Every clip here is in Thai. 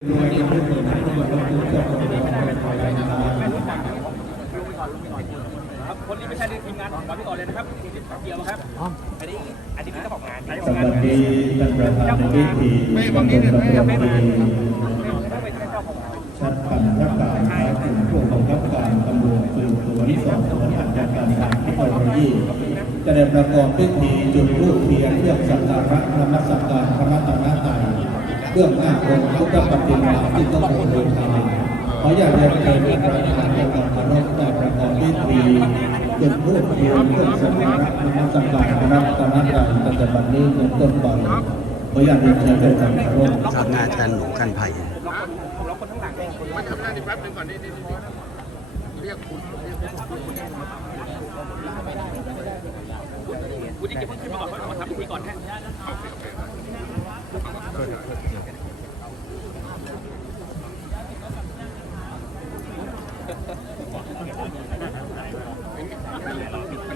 ครับคนนี้ไม่ใช่ทีมงานของพี่ก่อเลยนะครับเกี่ยวครับอันนี้อันนี้เป็นเจ้าของงานสวัสดีท่านประธานในพิธีตำบลตำบลดีชัดพันรักการค้าถึงผู้บังคับการตำรวจสืบสวนสอบสวนอาชญากรรมทางเทคโนโลยีจะได้ประกอบพิธีจุดธูปเทียนเพื่อสักการะนมัสการพระรัตนตรัย เรื่องหน้าองค์พุทธปฏิมาที่ต้องคงเดินทางขออยาตเรียนเชิญป็นประธานในการเคารพได้ประกอบพิธีจุดธูปเทียนเพื่อสักการะนมัสการพระรัตนตรัยตั้งแต่บัดนี้เป็นต้นไปขออยาตเรียนเชิญเป็นการเคารพสำนักงานอาจารหนูคันไผ่เราคนข้างหลังมาทำหน้าที่แป๊บหนึงก่อนนี่เรียกคุณเรียกคุณวุฒิเก็บเพิ่งขึ้นมาก่อนเพราะมาทำพิธีก่อนแค่ มัน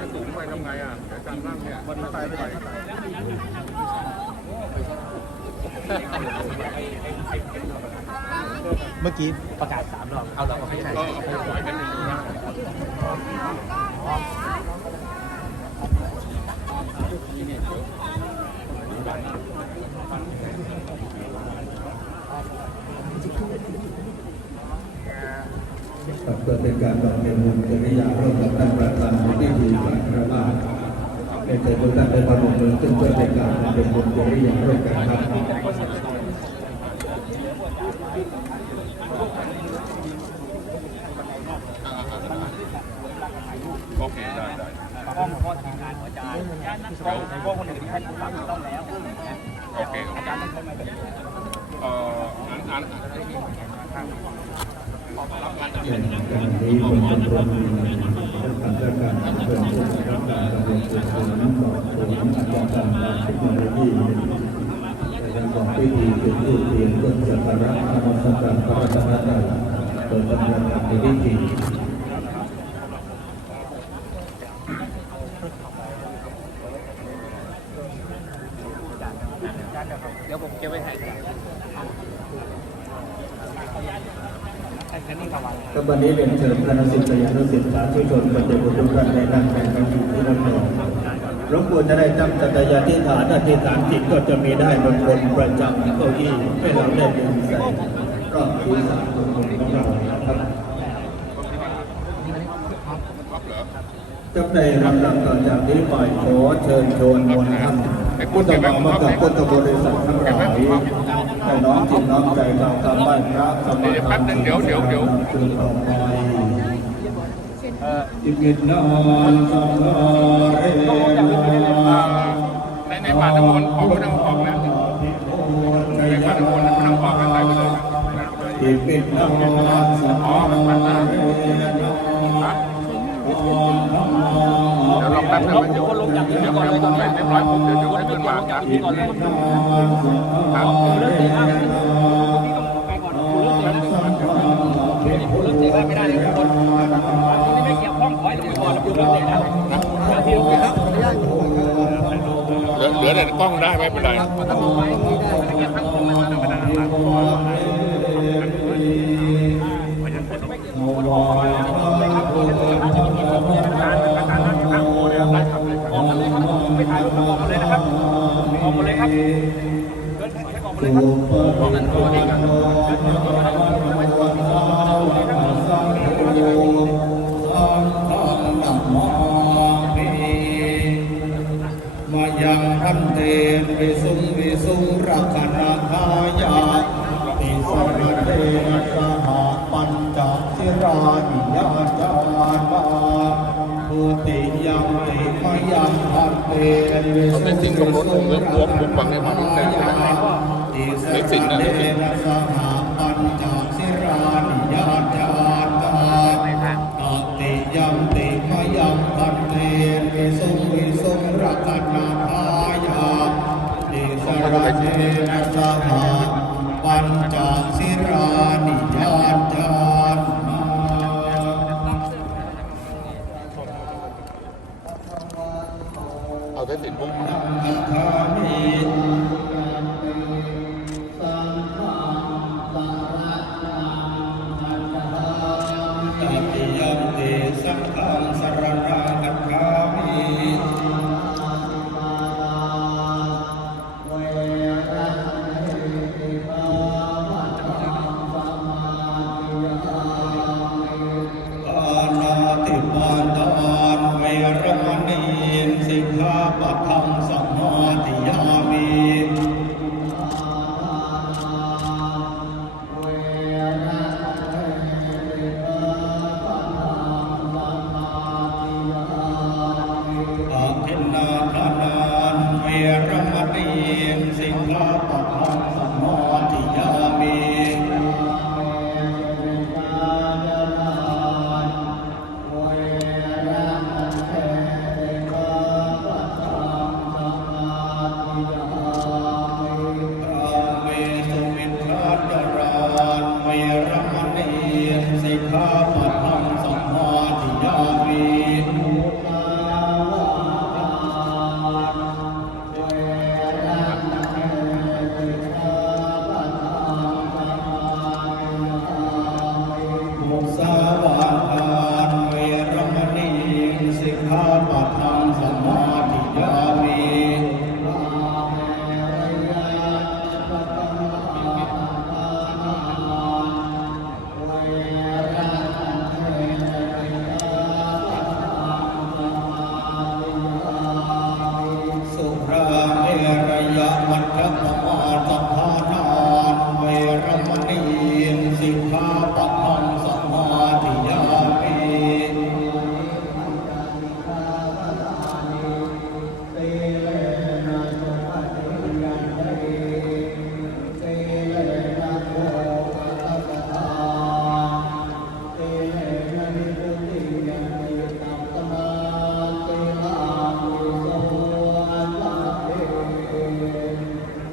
จะสูงไปทำไงอะเดี๋ยวอารนั่งเนี่ยมันตายไปไหนเมื่อกี้ประกาศสามรอบ เอาเราไม่ใช่ก็เอาไปปล่อยกันหนึ่งนะ ครับเพื่อเป็น การบำเพ็ญบุญจริยาร่วมกับท่านประธานในพิธีการพระราชในเชิญทุกท่านได้มาลงมือขึ้นเพื่อเป็นการบำเพ็ญบุญจริยาร่วมกันครับโอเคได้ได้ห้องของพ่อทีมงานของอาจารย์ห้องพวกคนอื่นที่ให้ผมรับต้องแล้ว โอเคโอเคเอ่ออันอันรับงาน จากเช่นการนี้ผมจะรวมท่านประธานการเพื่อผู้รับการดำเนินการสวนสอบสวนอาชญากรรมทางเทคโนโลยีในกองพิธีจุดธูปเทียนเพื่อสักการะนมัสการพระรัตนตรัยโดยดำเนินการพิธี เดี๋ยวผมเก็บไว้ให้อันนี้ระวัง ครับวันนี้เรียนเชิญคณะศิษยานุศิษย์สาธุชนปฏิบัติทุกท่านในนั่งแข่งกันอยู่ที่นั่นเอง หลวงปู่จะได้ตั้งจัตยาธิฐานอธิษฐานจิตก็จะมีได้บนบนประจำเก้าอี้ให้เราได้ยืนใส่รอบศีรษะของเราครับรับเหรอจำในลำดับต่อจากนี้ไปขอเชิญชวนมวลท่านพุทธบังมากับพุทธบริษัททั้งหลายให้น้อมจิตน้อมใจเราทำบ้านพระสมาธิคือต่อไปจิกินนอนสังฆาเรน ในในตะมนออกไม่ต้องออกนะในป่าตะมนไม่ต้องออกกันไปไปเลยจิกินนอนสังฆาเรนะเดี๋ยวลองแป๊บนึงเดี๋ยวคนลงจากเดี๋ยวก่อนเลยตอนนี้เรียบร้อยปุ๊บเดี๋ยวเดี๋ยวจะขึ้นมานะจิกินนอนสังฆาเรนะไปก่อนคุณเลิกเสียแล้วคุณเลิกเสียไม่ได้เลยทุกคนที่ไม่เกี่ยวข้องขอให้คุณก่อนคุณเลิกเสียแล้วพี่ลงไปครับ อเลือแต่กล้องได้ไม่เป็นไรไปถ่ายรูปอ ยังพันเตวิสุงวิสุงรักนาคายาติสรเตนะสหปัญจสิรานิยาจามาภูติยังติมยังพันเตวิสุงในสิ่งของรถผมเลือกรวมบุกบังในมาที่ไหนก็ได้ติสในรสิ่งนั้นเตในสิ่งนะสห รเสิกขาปะทังสัมมาทิยามี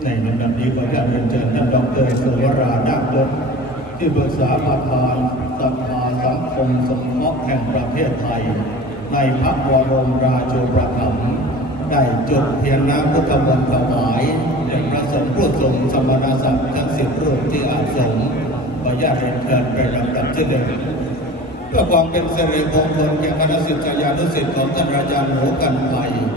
ขออนุญาตเรียนเชิญท่านดรสุวรานาคยศที่ปรึกษาประธานสภาสังคมสงเคราะห์แห่งประเทศไทย ในพระบรมราชูปถัมภ์ได้จุดเทียนน้ำพุทธมนต์ถวายแด่พระสงฆ์ผู้ทรงสมณศักดิ์ทั้งสิบรูปที่อาสงขออนุญาตเรียนเชิญไปลำดับที่หนึ่งเพื่อความเป็นสิริมงคลแก่คณะศิษยานุศิษย์ของท่านอาจารย์หมูกันไยข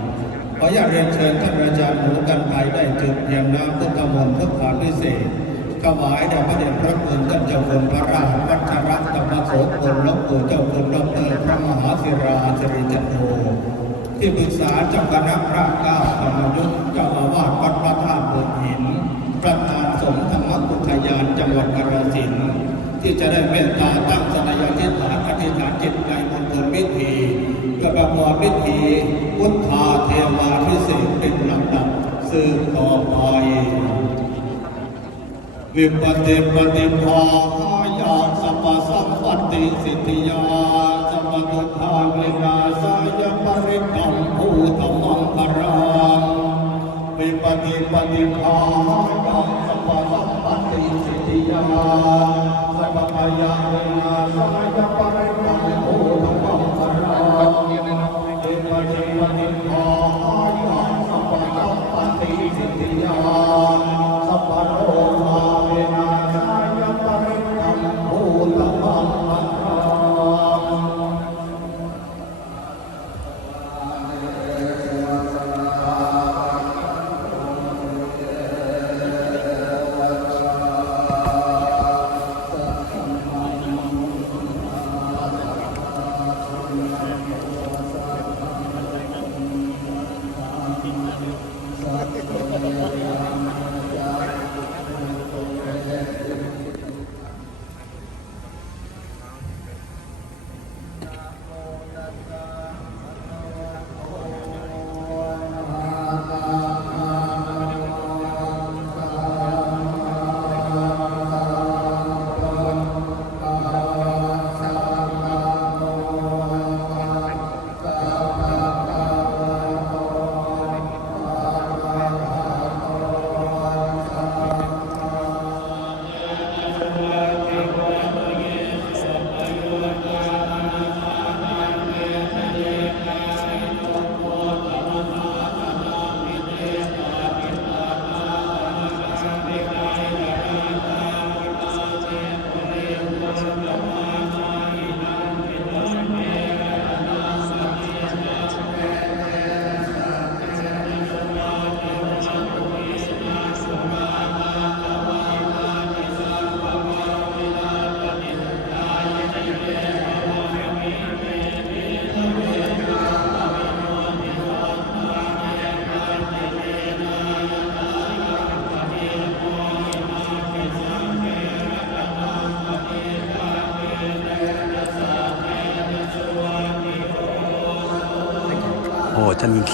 ออนุญาตเรียนเชิญท่านอาจารย์หมูกันไยได้จุดเทียนน้ำพุทธมนต์พุทธาพิเศษกถวายแด่พระเดชพระคุณท่านเจ้าคุณพระราชวัชรธรรมโสพลลวงปู่เจ้าคุณดรพระมหาศิราสิริจันโทที่ปรึกษาเจ้าคณะพระเก้าธรรมยุทธเจ้าอาวาสวัดพระธาตุบสถ์หิน ประธานสงฆ์ธรรมกุทยานจังหวัดกาฬสินธุ์ที่จะได้เมตตาตั้งสนายธิษฐานอธิษฐานจิตใน กอบพิธีพุทธาเทวาพิเศษเป็นลำดับสืบต่อไปวิปติปฏิภาหายาสัพสัมปติสิทธิยาสัมปทุทาวินาสายปริกรรมภูตมังคารังวิปติปฏิภาหายาสัพสัมปติสิทธิยาสัพพยาวินาสาย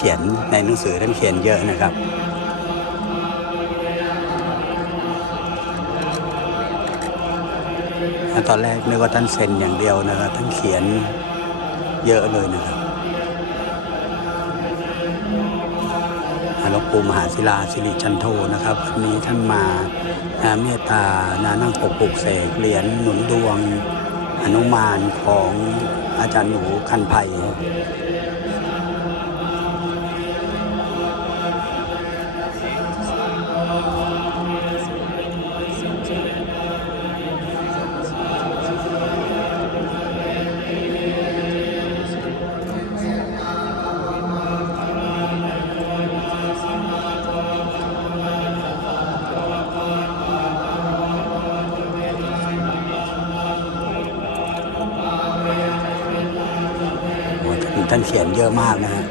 เขียนในหนังสือท่านเขียนเยอะนะครับ ตอนแรกนึกว่าท่านเซ็นอย่างเดียวนะครับท่านเขียนเยอะเลยนะครับหลวงปู่มหาศิลาสิริจันโทนะครับวันนี้ท่านมาอ่าเมตตานานั่งปกปลุกเสกเหรียญหนุนดวงอนุมานของอาจารย์หนูคันไผ่านเขียนเยอะมากนะฮะ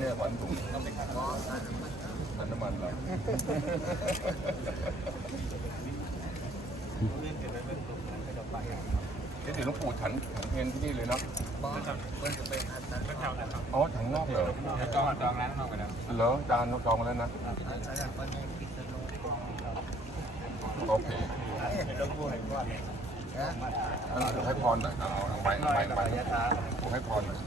เนี่ยขวัญถุงต้องเป็นขันน้ำมันเหรอที่ติหลวงปู่ฉันฉันเพนที่นี่เลยเนาะอ๋อถังนอกเหรอจองจองร้านนอกไปแล้วเหรอจานจองแล้วนะโอเคอันนี้ให้พรหน่อยเอาเอาไว้ไว้ไว้ผมให้พรหน่อย